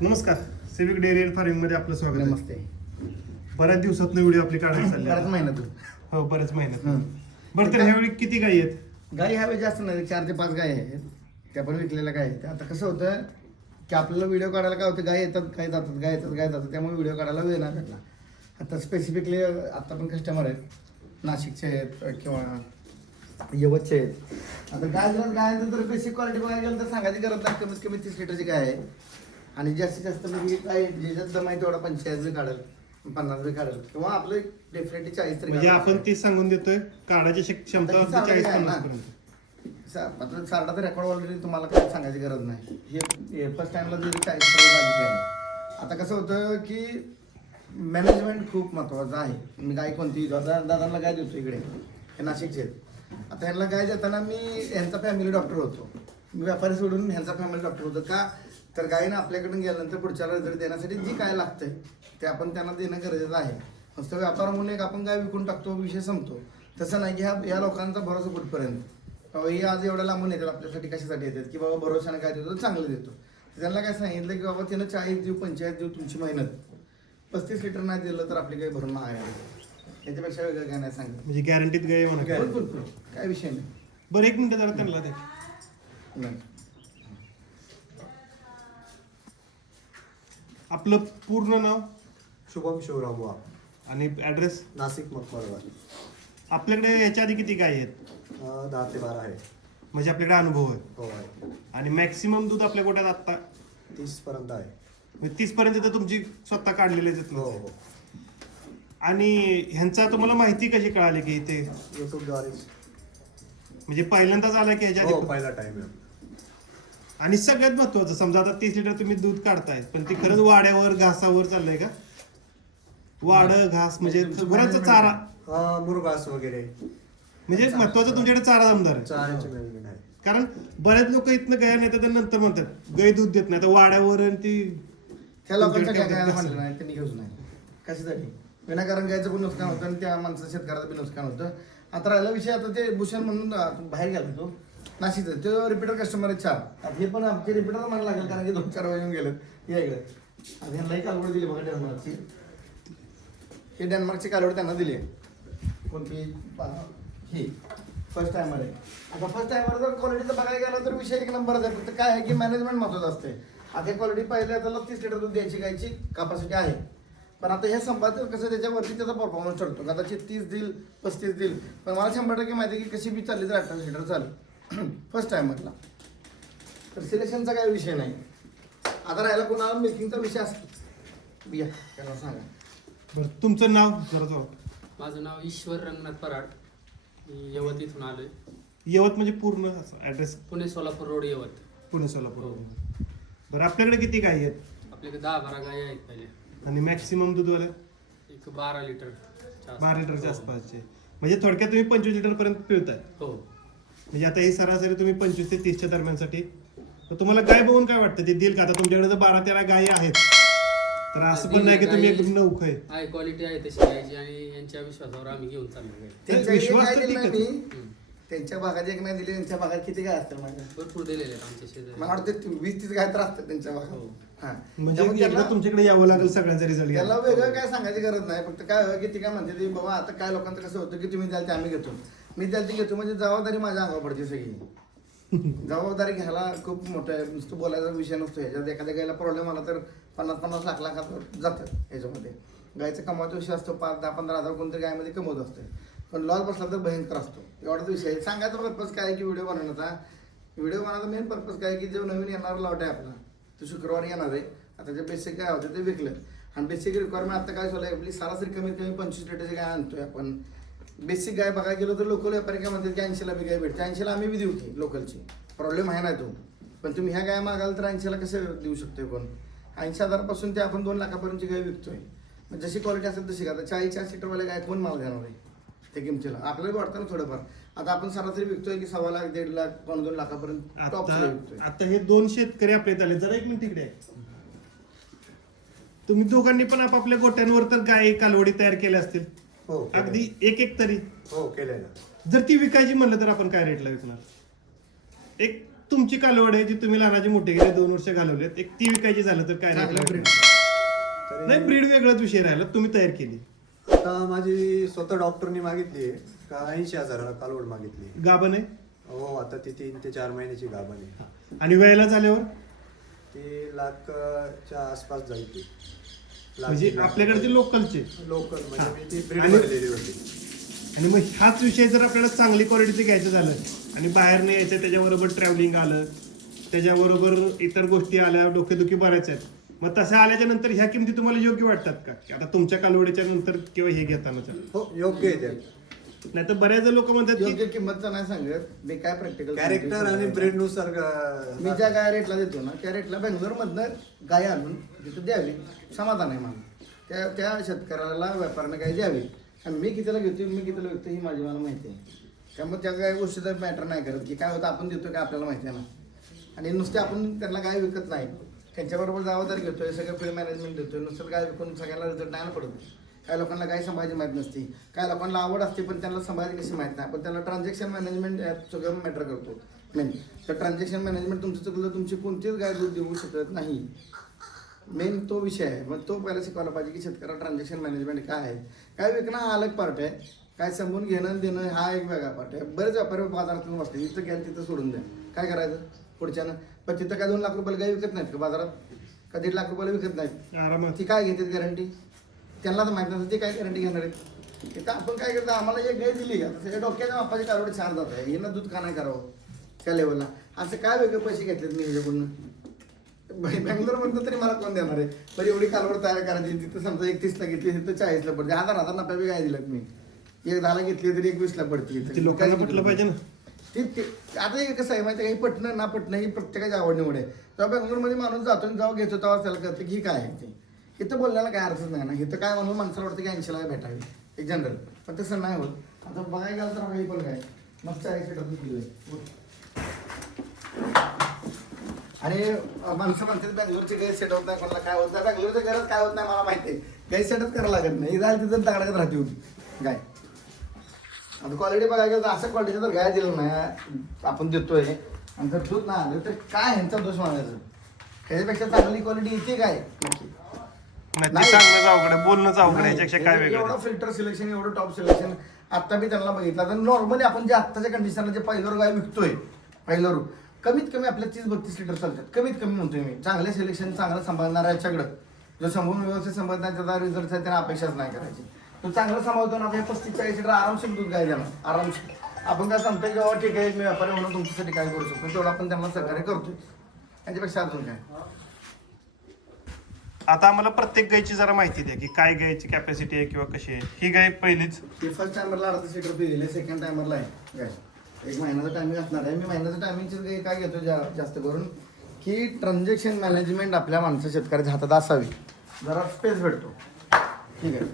नमस्कार. Civic dairy and फार्मिंगमध्ये आपलं स्वागत आहे. नमस्ते. बऱ्याच दिवसात व्हिडिओ आपली काढायला चालली बराच आहे. महिना तू हो बऱ्याच महिन्यात. बरं तर ह्यावेळी किती गायी आहेत? गाई हवे जास्त नाही. चार ते पाच गाय आहेत. त्या पण विकलेल्या गाय आहेत. आता कसं होतं की आपल्याला व्हिडिओ काढायला काय होतं? गाय येतात गाय जातात गाय येतात गाय जातात. त्यामुळे व्हिडिओ काढायला वेळ नाही भेटला. आता स्पेसिफिकली आता पण कस्टमर आहेत. नाशिकचे आहेत किंवा यवतचे आहेत. आता गाय जर गायांचं तर बेसिक क्वालिटी बघायला गेलं तर सांगायची गरज नाही. कमीत कमी तीस लिटरची गाय आहे. आणि जास्तीत जास्त म्हणजे काय ज्याच्यात दम आहे तेवढा पंचेचाळीस बी काढेल पन्नास बी काढेल. किंवा आपलं डेफिनेटली चाळीस तरी म्हणजे काढेल. आपण ती सांगून देतोय काढायची शक- क्षमता आता ही चाळीस पन्नास आहे ना. पर्यंत. सा- सारडाचा रेकॉर्ड ऑलरेडी तुम्हाला काय सांगायची गरज नाही. हे फर्स्ट टाइमला जरी चाळीस पर्यंत आहे आता कसं होतं की मॅनेजमेंट खूप महत्वाचं आहे. मी गाय कोणती? दादा दादांना गाय देतो इकडे. हे नाशिकचे आहेत. आता ह्यांना गाय देताना मी ह्यांचा फॅमिली डॉक्टर होतो. मी व्यापारी सोडून ह्यांचा फॅमिली डॉक्टर होतो. का? तर गायीनं आपल्याकडून गेल्यानंतर पुढच्या रिझल्ट देण्यासाठी जी काय लागतंय ते आपण त्यांना देणं गरजेचं आहे. नुसतं व्यापार म्हणून एक आपण गाय विकून टाकतो विषय संपतो. तसं नाही की ह्या या लोकांचा भरोसा कुठपर्यंत? बाबा हे आज एवढ्या लांबून येतात आपल्यासाठी कशासाठी येतात? की बाबा भरोशाने काय देतो चांगलं देतो. त्यांना काय सांगितलं की बाबा त्यानं चाळीस देऊ पंचेचाळीस देऊ तुमची मेहनत. पस्तीस लिटर नाही दिलं तर आपली काही भरून आहे. याच्यापेक्षा वेगळं काय नाही सांगितलं. म्हणजे गॅरंटीत गाय म्हणा. काय. विषय नाही. बरं एक मिनिट जरा त्यांना नाही. आपलं पूर्ण नाव? शुभम शिवराम वाघ. आणि ऍड्रेस नाशिक मकबरवाड. आपल्याकडे याच्या आधी किती गाय आहेत? दहा ते बारा आहे म्हणजे आपल्याकडे अनुभव आहे हो आहे. आणि मॅक्सिमम दूध आपल्या गोट्यात आता तीस पर्यंत आहे. म्हणजे तीस पर्यंत तर तुमची स्वतः काढलेलीच आहेत हो. हो. आणि ह्यांचा तुम्हाला माहिती कशी कळाली की ते युट्यूबद्वारे म्हणजे पहिल्यांदाच आला की ह्याच्या हो पहिला टाइम आहे. आणि सगळ्यात महत्वाचं समजा आता तीस लिटर तुम्ही दूध काढताय पण ते खरंच वाड्यावर घासावर चाललंय का? वाड घास म्हणजे गुरांचा चारा. मुरघास वगैरे. म्हणजे महत्वाचं तुमच्याकडे चारा जमदार आहे. कारण बरेच लोक इथनं गया नेतात आणि नंतर म्हणतात गाय दूध देत नाही तर वाड्यावर आणि ती त्या लोकांचं काय तुमच्याकडे काय कसं? म्हणलं नाही त्यांनी घेऊच नाही. कशासाठी? विनाकारण गायचं पण नुकसान होतं आणि त्या माणसाचं शेतकऱ्याचं पण नुकसान होतं. आता राहिला विषय आता ते भूषण म्हणून अं, बाहेर गेला तो. नाशिकचा तो रिपीटर कस्टमर आहे चार आता हे पण आमचे रिपीटर म्हणायला लागेल कारण की दोन चार वाजून गेलं या इकडे. आता ह्यांनाही कालवड दिली बघा डेन्मार्कची हे डेन्मार्कची कालवड त्यांना दिली आहे. कोणती? ही. फर्स्ट टायमर आहे. आता फर्स्ट टायमर जर क्वालिटीचं बघायला गेलं तर विषय एक नंबरच आहे. फक्त काय आहे की मॅनेजमेंट महत्वाचं असते आता क्वालिटी पाहिजे त्याला तीस लिटर दूध द्यायची गायची कॅपॅसिटी आहे. पण आता हे संपादन कसं त्याच्यावरती त्याचा परफॉर्मन्स ठरतो. कदाचित तीस देईल पस्तीस देईल. पण मला शंभर टक्के माहिती आहे की कशी बी चालली तर अठ्ठावीस लिटर चालेल. फर्स्ट टायमरला तर सिलेक्शनचा काही विषय नाही. आता राहिला कोणाला मिल्किंगचा विषय असतो बिया त्यांना सांगा. बरं तुमचं नाव जरा जाऊ. माझं नाव ईश्वर रंगनाथ पराड. मी यवत इथून आलोय. यवत म्हणजे पूर्ण ऍड्रेस पुणे सोलापूर रोड यवत. पुणे सोलापूर हो. बरं आपल्याकडे किती गायी आहेत? आपल्याकडे दहा बारा गाय आहेत पहिले. आणि मॅक्सिमम दूधवाल्या एक बारा लिटर. बारा लिटरच्या हो. आसपासचे म्हणजे थोडक्यात तुम्ही पंचवीस लिटर पर्यंत पिळताय. हो. म्हणजे आता ही सरासरी तुम्ही पंचवीस ते तीसच्या दरम्यानसाठी. तर तुम्हाला गाय बघून काय वाटतं? ते देईल का? आता तुमच्याकडे जर बारा तेरा गायी आहेत. तर असं पण नाही की तुम्ही एक नौख आहे. हाय क्वालिटी आहे तशी गायची आणि यांच्या विश्वासावर आम्ही घेऊन चाललो गाय त्यांच्या विश्वास काय तर दिलं. मी. त्यांच्या भागात एक नाही दिली त्यांच्या भागात किती काय असतील माझ्या भरपूर दिलेले आहेत आमच्या शेजारी. मला वाटतं ते वीस तीस काय तर असतात त्यांच्या भागात. हो. म्हणजे त्यामुळे एकदा त्यांना- तुमच्याकडे यावं लागेल सगळ्यांचा रिझल्ट त्याला घ्यायला. वेगळं काय सांगायची गरज नाही. फक्त काय होय की ती काय म्हणते ती बाबा आता काय लोकांचं कसं होतं की तुम्ही द्याल ते आम्ही घेतो. मी द्याल घेतो म्हणजे जबाबदारी माझ्या अंगावर पडते सगळी. जबाबदारी घ्यायला खूप मोठं आहे. नुसतं बोलायचा विषय नसतो. ह्याच्यात एखाद्या गायला प्रॉब्लेम आला तर पन्नास पन्नास लाख लाखात जातं ह्याच्यामध्ये. गायचा कमावतो विषय असतो पाच दहा पंधरा हजार कोणतरी गायमध्ये कमवत असते. पण लॉस बसला तर भयंकर असतो. एवढाच विषय आहे. सांगायचा पर्पज काय आहे की व्हिडिओ बनवण्याचा व्हिडिओ बनवायचा मेन पर्पज काय आहे की जो नवीन येणारा लॉट आहे आपला. तो शुक्रवारी येणार आहे. आता जे बेसिक काय होते ते विकलं. आणि बेसिक रिक्वायरमेंट आता काय झालं आपली सरासरी कमीत कमी पंचवीस लिटरची गाय आणतोय आपण. बेसिक गाय बघायला गेलो तर लोकल व्यापारी काय म्हणतात की ऐंशीला बी गाय भेटते. ऐंशीला आम्ही बी देऊ की लोकलची. प्रॉब्लेम आहे ना तो. पण तुम्ही ह्या गाय मागाल तर ऐंशीला कसं देऊ शकतोय कोण? ऐंशी हजारपासून ते आपण दोन लाखापर्यंतची गाय विकतोय. मग जशी क्वालिटी असेल तशी आता चाळीस चार सीटरवाल्या गाय कोण माल देणार आहे? त्या किमतीला. आपल्याला वाटतं ना थोडंफार. आता आपण सरासरी विकतोय की सव्वा लाख दीड लाख पाऊण दोन लाखापर्यंत टॉप विकतोय. आता हे दोन शेतकरी आपले आले. जरा एक मिनिट इकडे. आहे. तुम्ही दोघांनी पण आपापल्या गोट्यांवर तर गाय कालवडी तयार केल्या असतील. हो केलंय. अगदी एक एक तरी. हो केलंय ना. जर ती विकायची म्हणलं तर आपण काय रेटला विकणार? एक तुमची कालवड आहे जी तुम्ही लहानाची मोठे गेले दोन वर्ष घालवलेत एक ती विकायची झालं तर काय चांगलं rate breed. नाही ब्रीड वेगळाच विषय राहिला तुम्ही तयार केली. आता माझी स्वतः डॉक्टरनी मागितली का ऐंशी हजाराला कालवड मागितली आहे. हो आता ती तीन ते चार महिन्याची गाभण आहे. आणि वेळेला झाल्यावर? ती लाखच्या आसपास जाईल ती. म्हणजे आपल्याकडचे लोकलचे. लोकल म्हणजे मी ती ब्रीड आणि- भरलेली होती. आणि मग ह्याच विषय जर आपल्याला चांगली क्वालिटीचे घ्यायचं झालं आणि बाहेर नाही यायचं त्याच्याबरोबर ट्रॅव्हलिंग आलं त्याच्याबरोबर इतर गोष्टी आल्या डोकेदुखी बऱ्याच आहेत. मग तशा आल्याच्यानंतर ह्या किमती तुम्हाला योग्य वाटतात का? आता तुमच्या कालवडीच्या नंतर किंवा हे घेताना हो योग्य आहे नाही तर बऱ्याच लोक म्हणतात की योग्य किंमतचं नाही सांगत. मी काय प्रॅक्टिकल कॅरेक्टर आणि ब्रीडनुसार मी ज्या गाय रेटला देतो ना त्या रेटला बेंगलोरमधनं गाय आणून तिथं द्यावी समाधान आहे मला त्या त्या शेतकऱ्याला व्यापाऱ्याने गाय द्यावी. आणि मी कितीला घेतो मी कितीला विकतो ही माझी मला माहिती आहे. त्यामुळे त्या काय गोष्टीचा मॅटर नाही करत की काय होतं आपण देतो काय आपल्याला माहिती आहे ना आणि नुसते आपण त्यांना गाय विकत नाही. त्यांच्याबरोबर जबाबदारी घेतोय सगळं फील्ड मॅनेजमेंट देतोय नुसतं गाय विकून सगळ्यांना रिझल्ट नाही ना पडत. काही लोकांना गाय सांभाळायची माहीत नसते. काही लोकांना आवड असते पण त्यांना सांभाळायची कशी माहीत नाही. पण त्यांना ट्रान्झॅक्शन मॅनेजमेंट यात सगळं मॅटर करतो. मेन तर ट्रान्झॅक्शन मॅनेजमेंट तुमचं चुकलं तुमची कोणतीच गाय दूध देऊ शकत नाही. मेन तो विषय आहे. मग तो पहिला शिकवायला पाहिजे की शेतकऱ्याला ट्रान्झॅक्शन मॅनेजमेंट काय आहे. काय विकणं हा अलग पार्ट आहे. काय समजून घेणं देणं हा एक वेगळा पार्ट आहे. बरेच व्यापारी बाजारातून बसते इथं घ्याल तिथं सोडून द्या. काय करायचं? पुढच्यानं. पण तिथं काय दोन लाख रुपयाला गाय विकत नाहीत का बाजारात? का दीड लाख रुपयाला विकत नाहीत? ती काय घेते गॅरंटी त्यांना तर माहीत नसतं ते काय गॅरंटी घेणार आहेत. तिथं आपण काय करतो आम्हाला एक गाय दिली आता त्याच्या डोक्याच्या मापाची कारवड छान जात आहे हिनं दूध का नाही करावं त्या लेवलला असं काय वेगळे पैसे घेतलेत मी ह्याच्याकडून बँगलोर म्हणतं तरी मला कोण देणार आहे? पण एवढी कालवड तयार करायची तिथं समजा एकतीसला घेतली तिथं चाळीसला पडते हजार हजार नफ्या काय दिलं मी? एक दहाला घेतली तरी एकवीसला पडते लोकांना पटलं पाहिजे ना? ते ते आता हे कसं आहे माहिती आहे पटणं ना पटणं ही प्रत्येकाची आवड निवड आहे. तेव्हा बेंगलोरमध्ये माणूस जातो आणि जेव्हा घेतो तेव्हा त्याला कळतं की काय आहे ते. इथं बोलण्याला काय अर्थच नाही ना. इथं काय म्हणून माणसाला वाटतं की ऐंशीला भेटावी? एक जनरल पण तसं नाही होत. आता बघायला गेलं तर आम्ही पण काय? मग चाळीस लिटर दूध दिलंय. आणि माणसं म्हणतात बँगलोरची गैर सेट होत नाही कोणाला काय होत नाही. बँगलोरच्या गरज काय होत नाही मला माहिती आहे. गैर सेटच करायला लागत नाही. जायला तिथं तागडकत राहते होती गाय आता क्वालिटी बघायला गेलं तर असं क्वालिटीचं तर गाय दिलं नाही. आपण देतोय. आणि जर दूध नाही आलं तर काय ह्यांचा दोष मानायचं? त्याच्यापेक्षा चांगली क्वालिटी इथे काय? नक्की. नाही ते नाही. सांगणंच अवघड आहे बोलणंच अवघड आहे याच्यापेक्षा काय वेगळं एवढं फिल्टर सिलेक्शन एवढं टॉप सिलेक्शन आता मी त्यांना बघितलं. तर नॉर्मली आपण जे आत्ताच्या कंडिशनला जे पहिल्यावर गाय विकतोय पहिल्यावर कमीत कमी आपल्या तीस बत्तीस लिटर चालतात. कमीत कमी म्हणतोय मी. चांगले सिलेक्शन चांगलं सांभाळणारा याच्याकडं. जो सांभाळून व्यवस्थित सांभाळत नाही त्याचा रिझल्ट आहे त्यांना अपेक्षाच नाही करायची. तो चांगलं सांभाळतो ना आपल्या पस्तीस चाळीस लिटर आरामशीर दूध गाय देणार आरामशीर. आपण काय सांगतोय की बाबा ठीक आहे मी व्यापारी म्हणून तुमच्यासाठी काय करू शकतो? तेवढं आपण त्यांना सहकार्य करतोय. याच्यापेक्षा अजून काय? आता आम्हाला प्रत्येक गायची जरा माहिती द्या की काय गायची कॅपॅसिटी आहे किंवा कशी आहे. ही गाय पहिलीच. ते फर्स्ट टायमरला अर्धा सीटर आहे सेकंड टायमरला आहे काय एक महिन्याचा टायमिंग असणार आहे. मी महिन्याचं टायमिंगचे काय घेतो जा जास्त करून? की ट्रान्झॅक्शन मॅनेजमेंट आपल्या माणसं शेतकऱ्याच्या हातात असावी. जरा स्पेस भेटतो. ठीक आहे.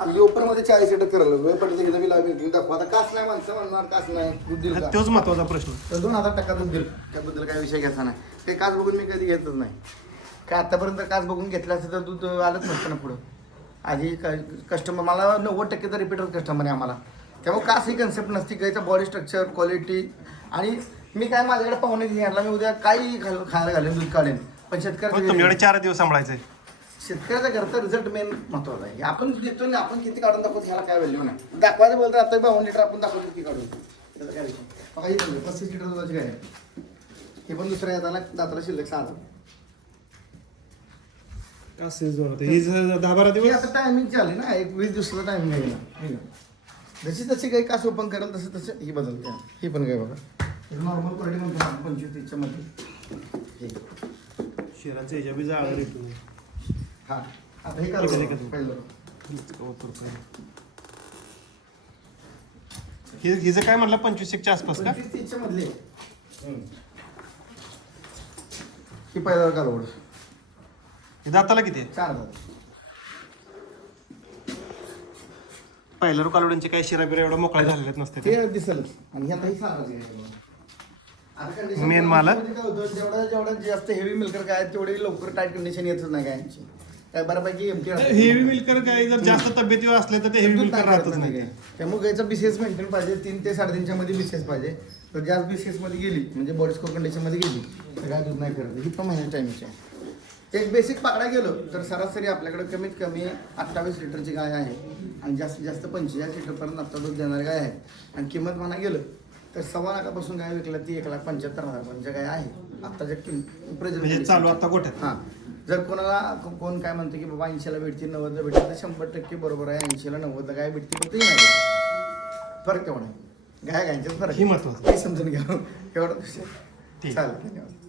अगदी ओपनमध्ये चाळीस सीटर करायला वेळ पडली की लावी घेऊन दाखवा. आता कास नाही माणसं म्हणणार कास नाही. दूध दिलं? तोच महत्त्वाचा प्रश्न. तर दोन हजार टक्का दूध दिलं. त्याबद्दल काही विषय घ्यायचा नाही. ते काच बघून मी कधी घेतच नाही. काय आतापर्यंत काच बघून घेतलं असतं तर दूध आलंच नसतं ना पुढं. आधी कस्टमर मला नव्वद टक्के तर रिपीटर कस्टमर आहे आम्हाला. त्यामुळे कास ही कन्सेप्ट नसती गायचं बॉडी स्ट्रक्चर क्वालिटी आणि मी काय माझ्याकडे पाहुणे घ्यायला मी उद्या काही घाल- खायला घालेन दूध काढेन. पण शेतकऱ्याचं तुमच्याकडे चार दिवस सांभाळायचंय. शेतकऱ्याचा घरचा रिझल्ट मेन महत्त्वाचा आहे. आपण देतो ना आपण किती काढून दाखवतो ह्याला काय व्हॅल्यू नाही. दाखवायचं बोलतो आता बावन्न लिटर आपण दाखवतो किती काढून. त्याचा काय विषय? बघा ही बघा, पस्तीस लिटर दुधाची काय आहे. हे पण दुसऱ्या दाताला दाताला शिल्लक सहा हजार. असेच होते. ही ज- दहा बारा ही दिवस आता टायमिंग चालली ना एक वीस दिवसाचा टायमिंग आहे ना. हे ना. जशी जशी काही कास ओपन करेल तसं तसं ही बदलते ही पण काय बघा नॉर्मल क्वालिटी म्हणतो आपण पंचवीस तीसच्या मध्ये हे. शेरांचं ह्याच्या बी जाळं रे तुम्ही. हा आता हे करू इकडे. पहिलं हि- हिचं काय म्हणलं पंचवीस एकच्या आसपास का पंचवीस तीसच्या मधले ही पहिल्यावर कालवड हे दाताला किती आहे चार हजार पहिल्या कालवड्यांचे काही शिरा बिरा एवढा मोकळा झालेले नसते ते. ते दिसलच. आणि आता ही साराची आहे Main माल? काय होतं जेवढं जेवढं जास्त हेवी मिल्कर काय आहे, तेवढी लवकर टाईट कंडिशन येतच नाही गायांची काय बऱ्यापैकी एमटी हेवी मिल्कर गाय जर जास्त तब्येतीवर असले तर ते हेवी मिल्कर राहतच नाही. त्यामुळे गायचा बीसीएस मेंटेन पाहिजे तीन ते साडेतीनच्या मध्ये बीसीएस पाहिजे. तर जास्त बीसीएसमध्ये गेली म्हणजे बॉडी स्कोर कंडिशनमध्ये गेली तर गाय दूध नाही करत. ही पण महिन्याच्या आहे. एक बेसिक पाकडा गेलो तर सरासरी आपल्याकडे कमीत कमी अठ्ठावीस लिटरची गाय आहे. आणि जास्तीत जास्त पंचेचाळीस लिटरपर्यंत आता दूध देणारी गाय आहे. आणि किंमत म्हणा गेलं तर सव्वा लाखापासून गाय विकला ती एक लाख पंच्याहत्तर हजारपर्यंत गाय आहे. आत्ताच्या म्हणजे प्रेझेंट चालू आता गोठ्यात. हां. जर कोणाला कोण काय म्हणते की बाबा ऐंशीला भेटते नव्वदला भेटते तर शंभर टक्के बरोबर आहे. ऐंशीला नव्वदला गाय भेटते फक्त नाही. फरक तेवढा आहे. गाय गायच्याच फरक ही महत्वाचं. हे समजून घ्या. एवढं. चालेल धन्यवाद.